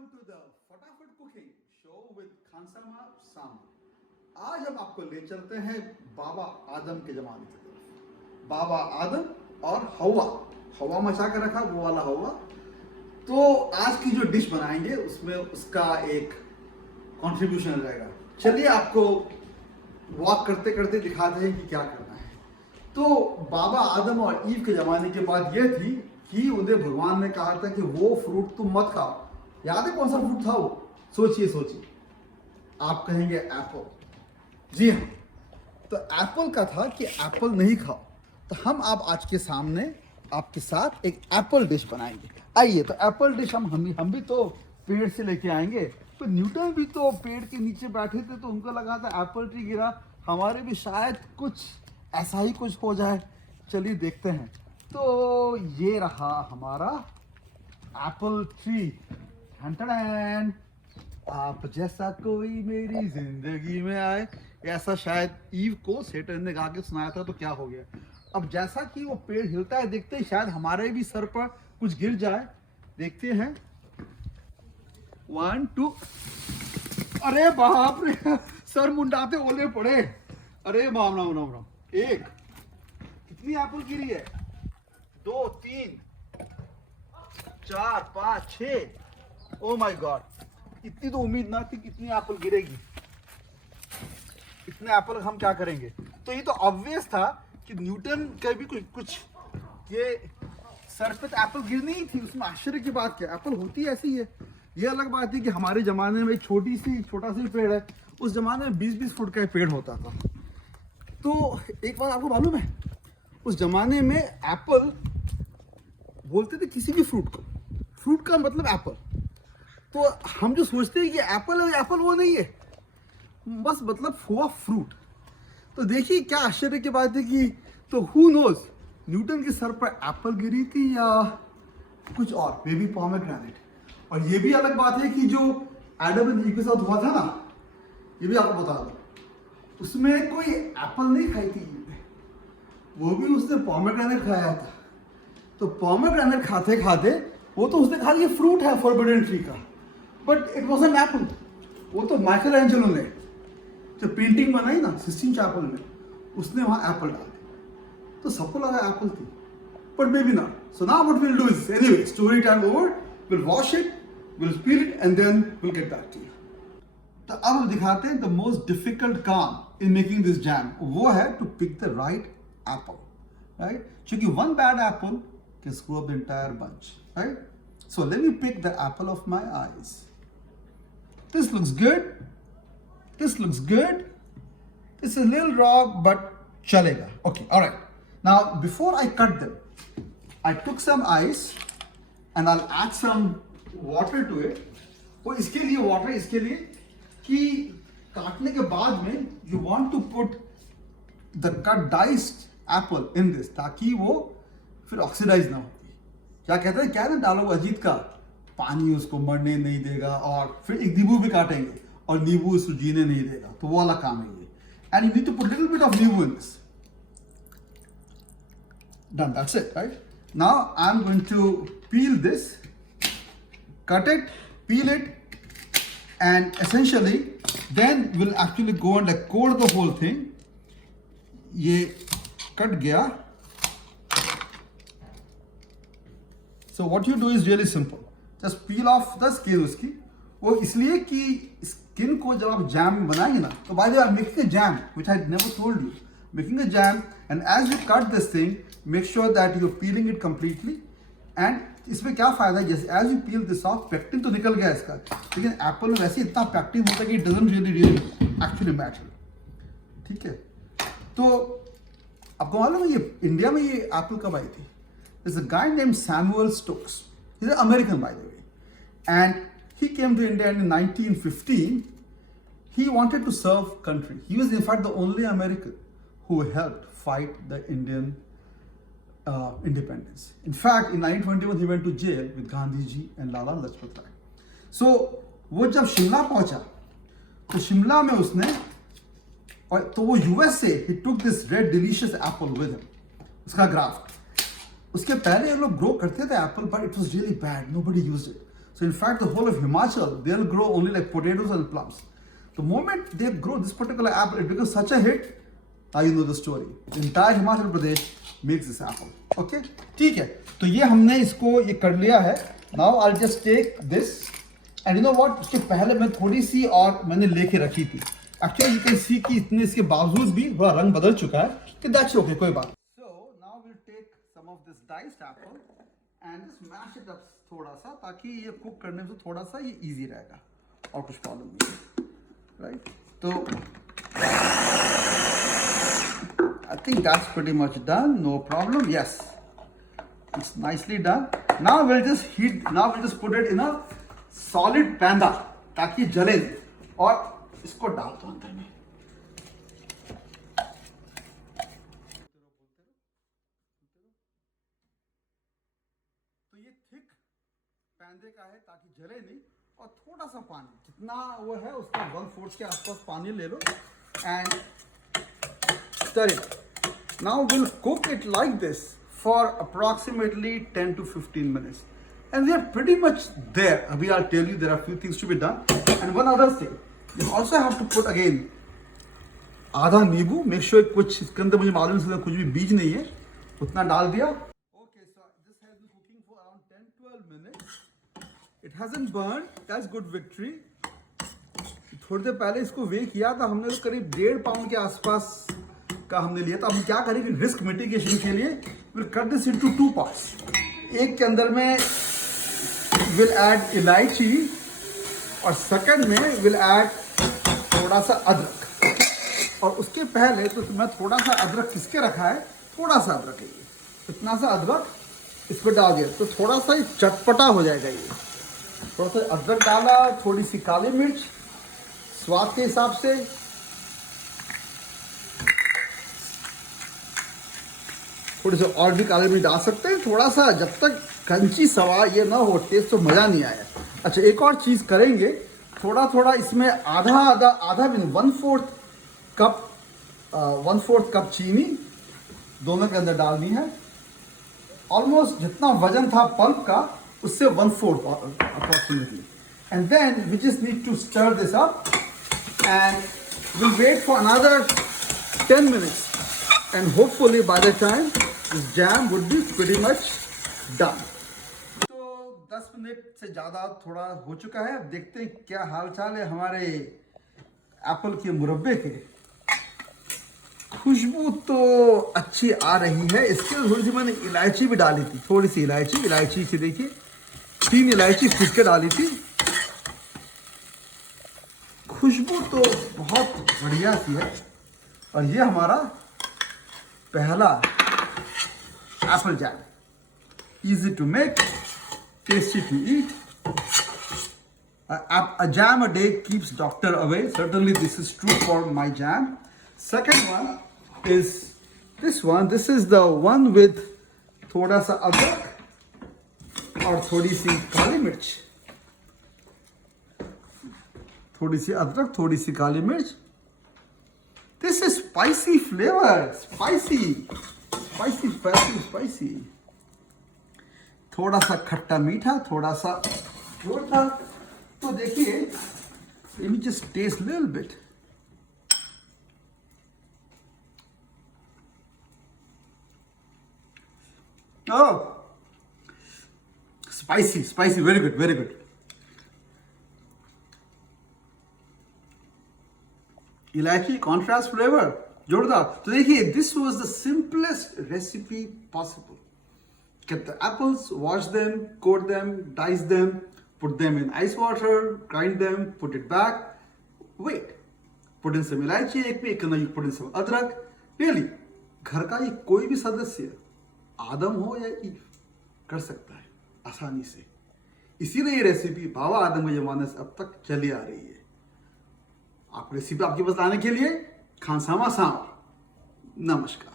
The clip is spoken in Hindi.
वेलकम टू द फटाफट कुकिंग शो विद खानसामा साम। आज हम आपको ले चलते हैं बाबा आदम के जमाने की तरफ। बाबा आदम और हवा, हवा मचा कर रखा वो वाला हवा। तो आज की जो डिश बनाएंगे उसमें उसका एक कंट्रीब्यूशन रहेगा। चलिए आपको वॉक करते करते दिखाते हैं कि क्या करना है। तो बाबा आदम और ईव के जमाने की बात यह थी कि उन्हें भगवान ने कहा था कि वो फ्रूट तुम मत खाओ। याद है कौन सा फ्रूट था वो? सोचिए सोचिए। आप कहेंगे एप्पल। जी हाँ, तो एप्पल का था कि एप्पल नहीं खाओ। तो हम आप आज के सामने आपके साथ एक एप्पल डिश बनाएंगे। आइए, तो एप्पल डिश हम भी तो पेड़ से लेके आएंगे। तो न्यूटन भी तो पेड़ के नीचे बैठे थे, तो उनको लगा था एप्पल ट्री गिरा, हमारे भी शायद कुछ ऐसा ही कुछ हो जाए। चलिए देखते हैं। तो ये रहा हमारा एप्पल ट्री। आप जैसा कोई मेरी जिंदगी में आए, ऐसा शायद ईव को सेटन ने गा के सुनाया था। तो क्या हो गया, अब जैसा कि वो पेड़ हिलता है, देखते हैं शायद हमारे भी सर पर कुछ गिर जाए। देखते हैं। 1 2। अरे बाप रे, सर मुंडाते ओले पड़े। अरे राम राम राम राम। एक, कितनी एप्पल गिरी है? 2 3 4 5 6। ओ माय गॉड, इतनी तो उम्मीद ना थी कितनी एप्पल गिरेगी। इतने एप्पल हम क्या करेंगे? तो ये तो ऑब्वियस था कि न्यूटन का भी कुछ ये सर पे तो एप्पल गिरनी ही थी। उसमें आश्चर्य की बात क्या, एप्पल होती ऐसी है। ये अलग बात है कि हमारे जमाने में एक छोटा सा पेड़ है, उस जमाने में 20-20 फुट का पेड़ होता था। तो एक बात आपको मालूम है, उस जमाने में एप्पल बोलते थे किसी भी फ्रूट का मतलब एप्पल। तो हम जो सोचते हैं कि एप्पल है, एप्पल वो नहीं है, बस मतलब हुआ फ्रूट। तो देखिए क्या आश्चर्य की बात है कि तो हु नोज, न्यूटन के सर पर एप्पल गिरी थी या कुछ और, मे बी पोमेग्रेनेट। और ये भी अलग बात है कि जो एडम एंड ईव के साथ हुआ था ना, ये भी आपको बता दो, उसमें कोई एप्पल नहीं खाई थी ईव ने, वो भी उसने पोमेग्रेनेट खाया था। तो पोमेग्रेनेट खाते खाते वो तो उसने कहा ये फ्रूट है फॉरबिडन ट्री का, but it was an apple. वो तो माइकल एंजेलो ने जो पेंटिंग बनाई ना सिस्टीन चैपल में, उसने वहां एप्पल डाल दिया। तो सबको लगा एप्पल थी, but may be not. So now what will do is, anyway story time over, will wash it, will peel it and then will get back to you. तो अब हम दिखाते हैं द मोस्ट डिफिकल्ट काम इन मेकिंग दिस जैम। वो है to pick the right apple, right? क्योंकि one bad apple can screw up the entire bunch, right? So let me pick the apple of my eyes. This looks good. This looks good. It's a little raw, but chalega. Okay, all right. Now, before I cut them, I took some ice and I'll add some water to it. वो इसके लिए water इसके लिए कि काटने के बाद में you want to put the cut diced apple in this, ताकि वो फिर ऑक्सीडाइज ना होती। क्या कहते हैं, क्या है ना डायलॉग अजीत का, पानी उसको मरने नहीं देगा, और फिर एक नींबू भी काटेंगे और नींबू उसको जीने नहीं देगा। तो वो वाला काम है ये। And you need to put little bit of nimbu in this. Done, that's it, right? Now I am going to peel this, cut it, peel it, and essentially then will actually go and like coat the whole thing. ये कट गया। So what you do is really simple. Just peel off the skin उसकी। वो इसलिए कि स्किन को जब आप जैम बनाएंगे ना, तो by the way I'm making a jam which I never told you. Making a jam, and as you cut this thing, make sure that you're peeling it completely. And इसमें क्या फायदा है, जैसे as you peel this off, pectin तो निकल गया इसका, लेकिन एप्पल में वैसे इतना पेक्टिन होता है कि it doesn't really actually matter। ठीक है? तो आपको मालूम है ये इंडिया में ये एप्पल कब आई थी? There's a guy named Samuel Stokes. He's an American, by the way. And he came to India in 1915. He wanted to serve country. He was, in fact, the only American who helped fight the Indian independence. In fact, in 1921, he went to jail with Gandhi ji and Lala Lajpat Rai. So, वो जब शिमला पहुंचा, तो शिमला में उसने, और तो वो US से, he took this red delicious apple with him. उसका ग्राफ्ट। उसके पहले ये लोग ग्रो करते थे Apple, but it was really bad, nobody used it. So in fact, the whole of Himachal, they'll grow only like potatoes and plums. The moment they grow this particular apple, it becomes such a hit. Now you know the story. The entire Himachal Pradesh makes this apple. Okay? ठीक है. तो ये हमने इसको ये कर लिया है. Now I'll just take this. And you know what? उसके पहले मैं थोड़ी सी और मैंने लेके रखी थी. Actually you can see कि इतने इसके बावजूद भी थोड़ा रंग बदल चुका है. कि that's okay, कोई बात. So now we'll take some of this diced apple and just mash it up थोड़ा सा, ताकि ये कुक करने में थोड़ा सा ये easy रहेगा. और कुछ प्रॉब्लम नहीं. Right? तो I think that's pretty much done. No problem. Yes, it's nicely done. Now we'll just heat. Now we'll just put it in a solid पैंदा ताकि जले नहीं. और इसको डाल दो अंदर में. तो ये थिक पैंदे का है ताकि जले नहीं. और थोड़ा सा पानी, जितना वो है उसका 1/4 के आसपास पानी ले लो and stir it. Now we'll cook it like this for approximately 10 to 15 minutes. And we are pretty much there. Abhi I'll tell you there are a few things to be done. And one other thing, you also have to put again आधा नींबू. Make sure कुछ इसके अंदर मुझे मालूम है कुछ भी बीज नहीं है, उतना डाल दिया. Okay, so this has been cooking for around 10-12 minutes. It hasn't burned. That's good victory. थोड़ी देर पहले इसको वे किया था हमने, तो करीब 1.5 पाउंड के आसपास का हमने लिया था. अब हम क्या करेंगे रिस्क मिटिगेशन के लिए, will cut this into 2 parts. एक के अंदर में विल ऐड इलायची और सेकंड में विल ऐड थोड़ा सा अदरक. और उसके पहले तो मैं थोड़ा सा अदरक किसके रखा है, थोड़ा सा अदरक है ये, इतना सा अदरक इस पर डाल दिया तो थोड़ा सा ये चटपटा हो जाएगा. ये थोड़ा सा अदरक डाला, थोड़ी सी काली मिर्च स्वाद के हिसाब से, थोड़ी सी और भी काली मिर्च डाल सकते हैं थोड़ा सा, जब तक कंची सवा ये ना हो टेस्ट तो मज़ा नहीं आया. अच्छा एक और चीज़ करेंगे, थोड़ा थोड़ा इसमें आधा भी 1/4 कप चीनी दोनों के अंदर डालनी है. ऑलमोस्ट जितना वजन था पल्प का उससे 1/4 approximately. And then we just need to stir this up and we'll wait for another 10 minutes. And hopefully by the time this jam would be pretty much done. तो 10 मिनट से ज़्यादा थोड़ा हो चुका है. अब देखते हैं क्या हाल चाल है हमारे एप्पल के मुरब्बे के. खुशबू तो अच्छी आ रही है. इसके थोड़ी सी मैंने इलायची भी डाली थी, थोड़ी सी इलायची से देखिए 3 इलायची पीस के डाली थी. खुशबू तो बहुत बढ़िया सी है. और ये हमारा पहला apple jam. Easy to make, tasty to eat. A jam a day keeps doctor away. Certainly this is true for my jam. Second one is this one. This is the one with थोड़ा सा अदरक और थोड़ी सी काली मिर्च. थोड़ी सी अदरक, थोड़ी सी काली मिर्च. This is spicy flavor. Spicy. थोड़ा सा खट्टा मीठा, थोड़ा सा जोर था. तो देखिए, let me just taste a little bit. Oh, spicy, very good. इलायची contrast flavor, जोरदार. तो देखिए, this was the simplest recipe possible. Get the apples, wash them, coat them, dice them, put them in ice water, grind them, put it back, wait. Put in some इलायची एक में, you put in some अदरक. Really, घर का ये कोई भी सदस्य, आदम हो या ईव, कर सकता है आसानी से. इसीलिए ये रेसिपी बाबा आदम के ज़माने से अब तक चली आ रही है. आप रेसिपी आपके पास लाने के लिए खानसामा सांवर. नमस्कार.